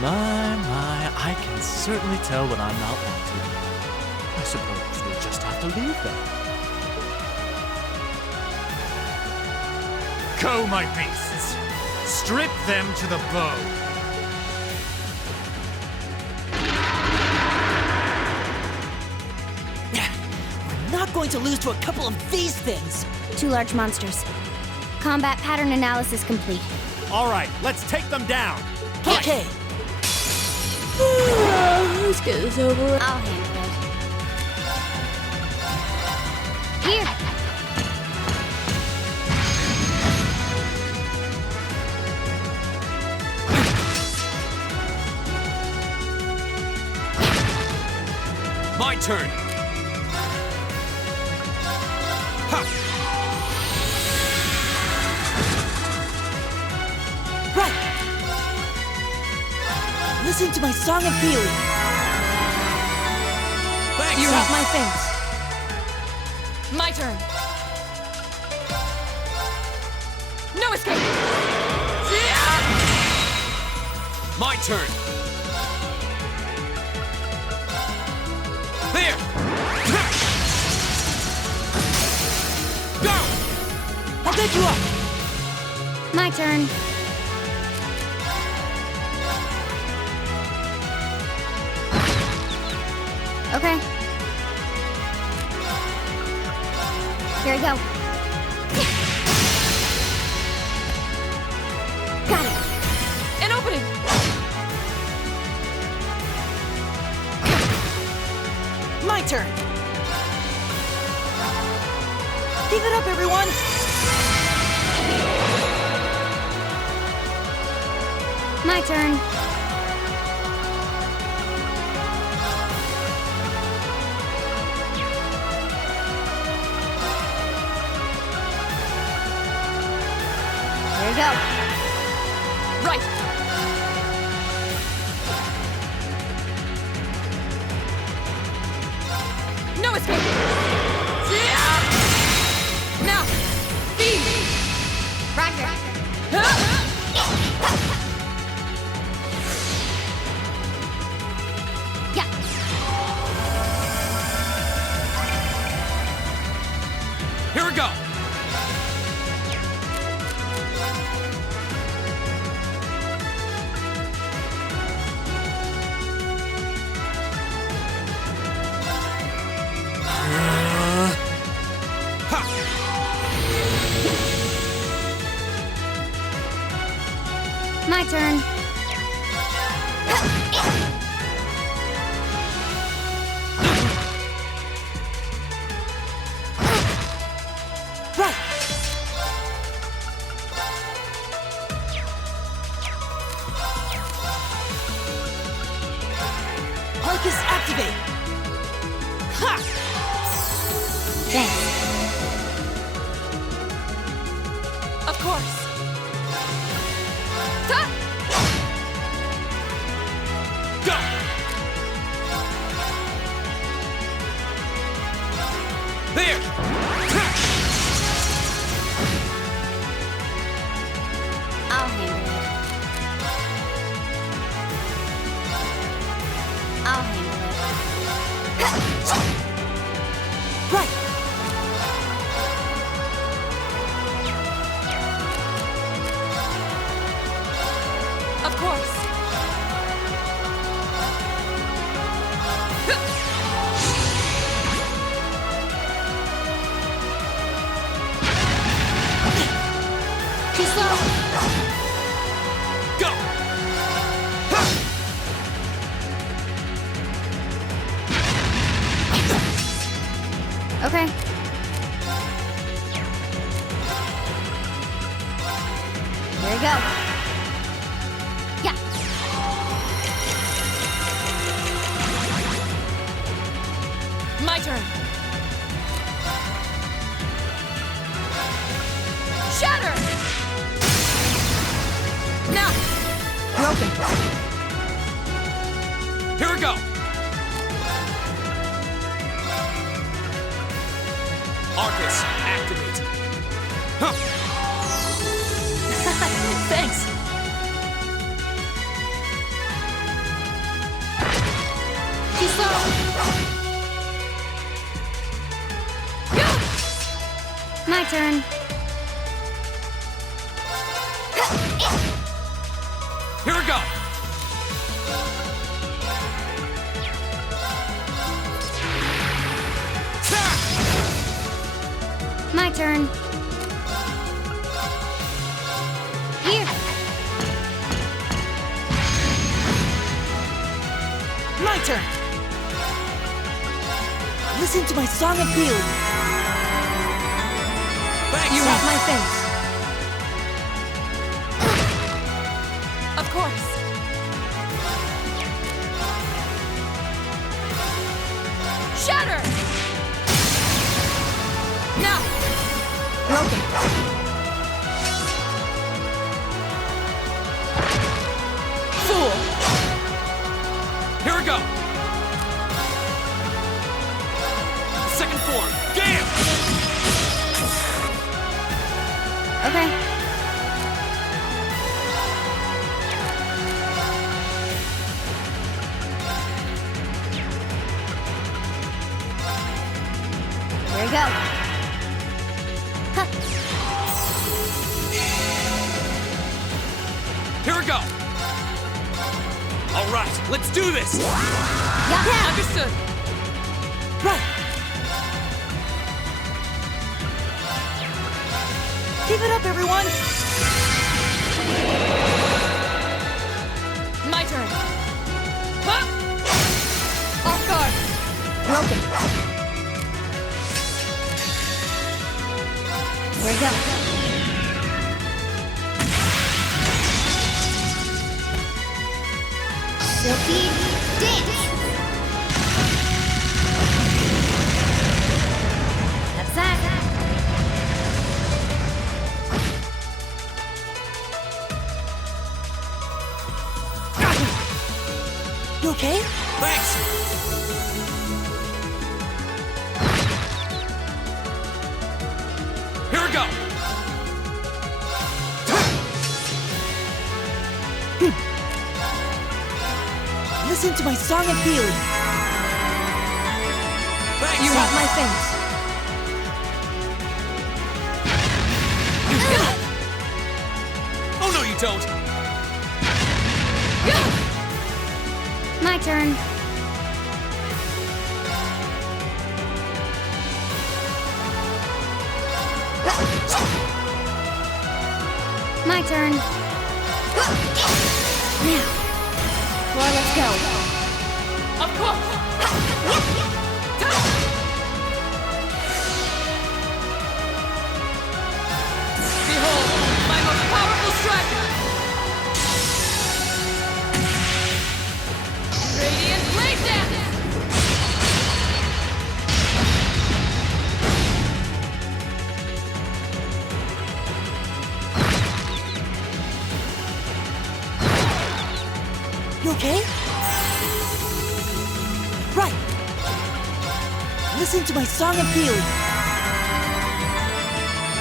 My, I can certainly tell when I'm not wanted. I suppose we'll just have to leave them. Go, my beasts! Strip them to the bone! going to lose to a couple of these things. 2 large monsters. Combat pattern analysis complete. All right, let's take them down. Okay. Let's get this over with. I'll handle it. Here. My turn. Ha! Right. Listen to my song of healing. Thanks. You have my thanks. My turn. No escape. My turn. There. Go. I'll pick you up. My turn. Okay. Here I go. Got it. An opening. My turn. Keep it up, everyone. My turn. Here we go. Right. No escape. Now. Speed. Roger. Yeah. Here we go. My turn. Right. Arcus activate. Ha! Thanks. Of course. Go. There. I'll handle it. I'll handle it. Right. Of course. Too slow. Go. Okay. Here we go. Yeah. My turn. Shatter! Now! Broken. Here we go. Arcus, activate. Huh. Thanks. Too slow. My turn. Here we go. turn. Here. My turn. Listen to my song of healing. You have my thanks. Of course. Shatter! Now! Broken. Fool! Here we go! Second form, Gale! Okay. Here we go. Huh. Here we go! All right, let's do this! Yeah. Understood! Right. Keep it up, everyone. My turn. Huh? Off guard. Broken. Here we go. Silky dance. That's that. You okay? Thanks! Here we go! Listen to my song of healing. Thanks! You have my thanks. Oh no, you don't! My turn. My turn. Now. Floor, let's go. Of course. Behold, my most powerful striker. Radiant Blade Dance. You okay? Right. Listen to my song of healing.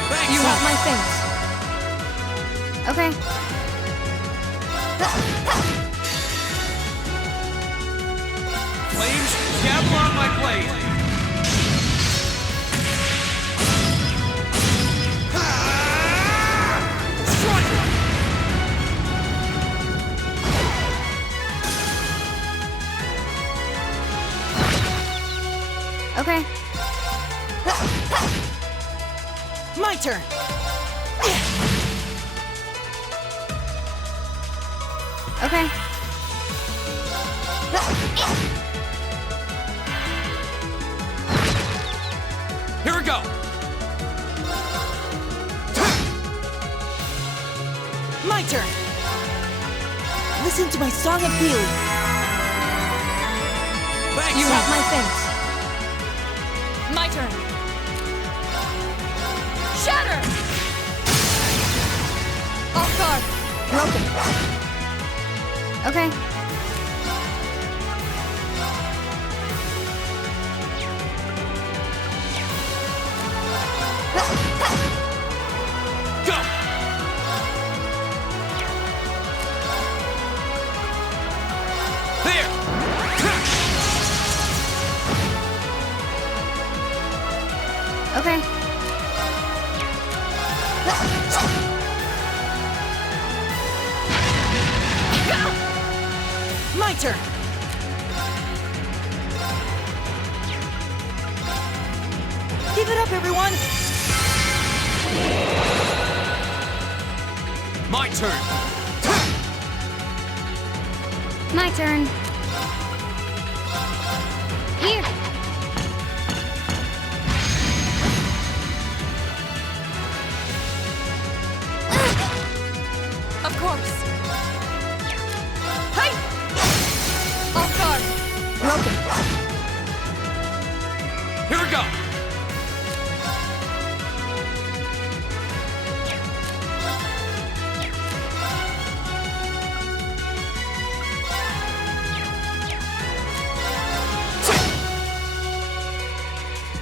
Thanks! You have my thanks. Okay. Flames, dabble on my blade! Okay. My turn. Okay. Here we go! My turn. Listen to my song of healing. Thanks! You have my thanks. My turn. Shatter! Off guard. Broken. Okay. Go! There! Okay. My turn. Keep it up, everyone. My turn. My turn. Here. Of course. Hey! Off guard. Broken. Here we go.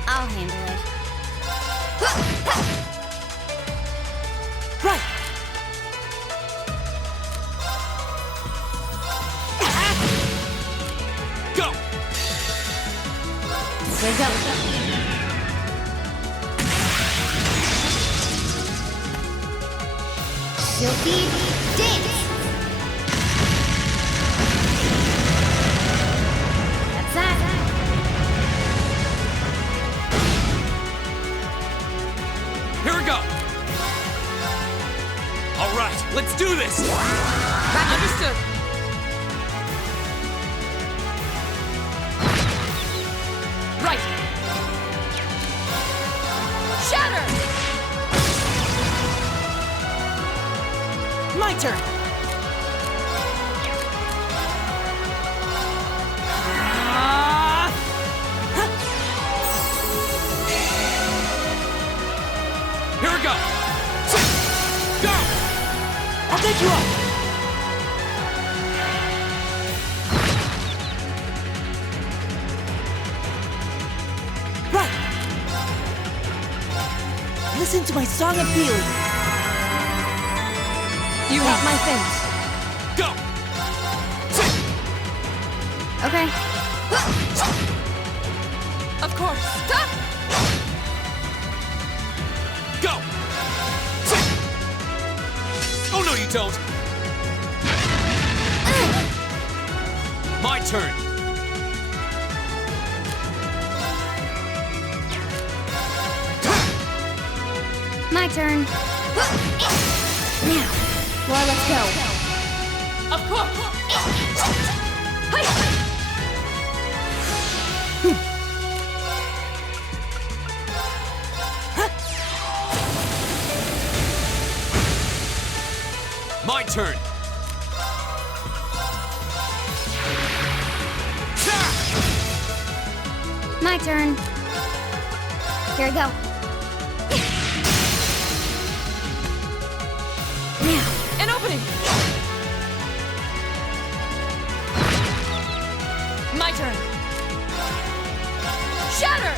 I'll handle it. Right! Go! Here we go. Silky dance! That's that. Here we go. All right, let's do this. Understood. Right. Shatter! My turn! Here we go. Go! I'll take you up! Right! Listen to my song of healing! You have my things. Go! Okay. Of course. Go! Oh, no, you don't. My turn. My turn. Now, well, let's go. Of course. My turn. My turn. Here we go. Now, An opening. My turn. Shatter!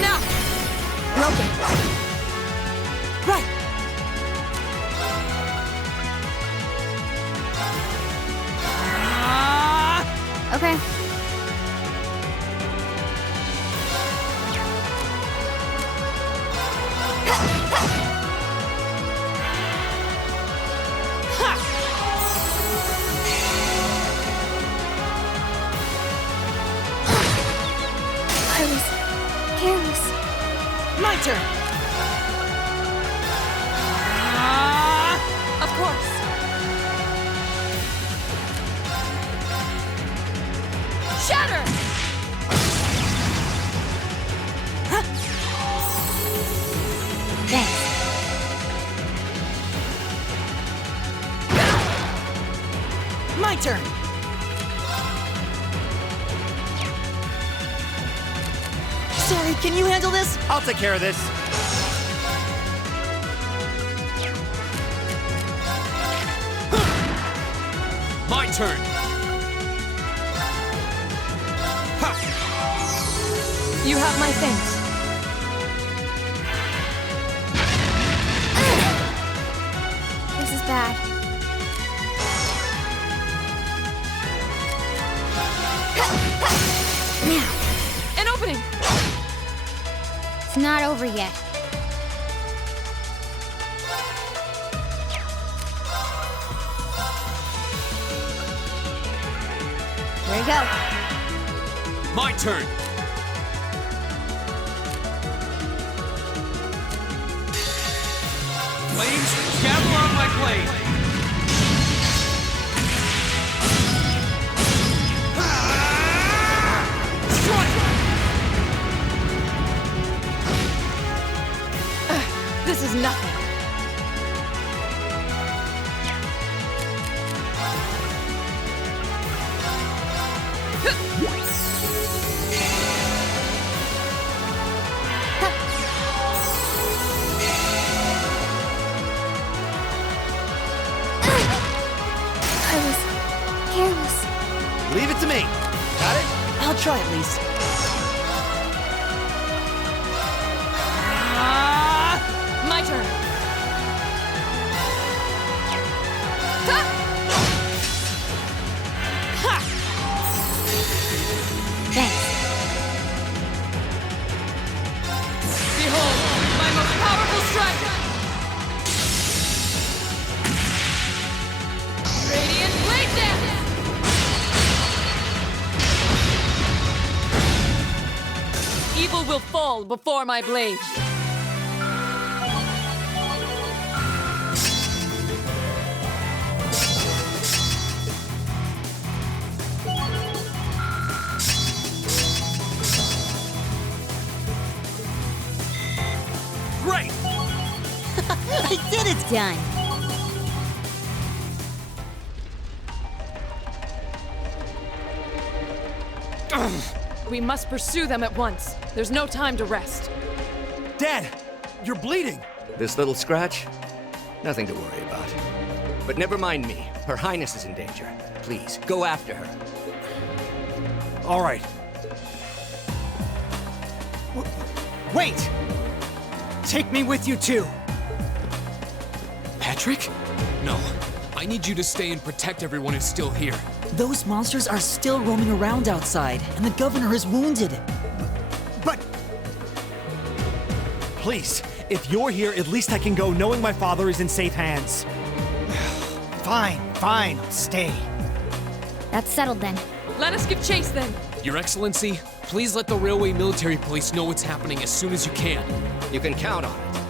Now! Broken! Right! okay. I was careless. My turn! Of course. Shatter! Thanks. My turn! Sorry, can you handle this? I'll take care of this. My turn. You have my things. This is bad. Now, An opening. it's not over yet. There you go. My turn. Flames, gather on my blade! This is nothing. I was careless. Leave it to me. Got it? I'll try at least. My turn. Thanks. Behold, my most powerful strike! Radiant Blade Dance! Evil will fall before my blade. Great! I did it! Done. We must pursue them at once. There's no time to rest. Dad, you're bleeding! This little scratch? Nothing to worry about. But never mind me. Her Highness is in danger. Please, go after her. All right. Wait! Take me with you too! Patrick? No. I need you to stay and protect everyone who's still here. Those monsters are still roaming around outside, and the governor is wounded. But... Please, if you're here, at least I can go knowing my father is in safe hands. Fine, I'll stay. That's settled then. Let us give chase then. Your Excellency, please let the Railway Military Police know what's happening as soon as you can. You can count on it.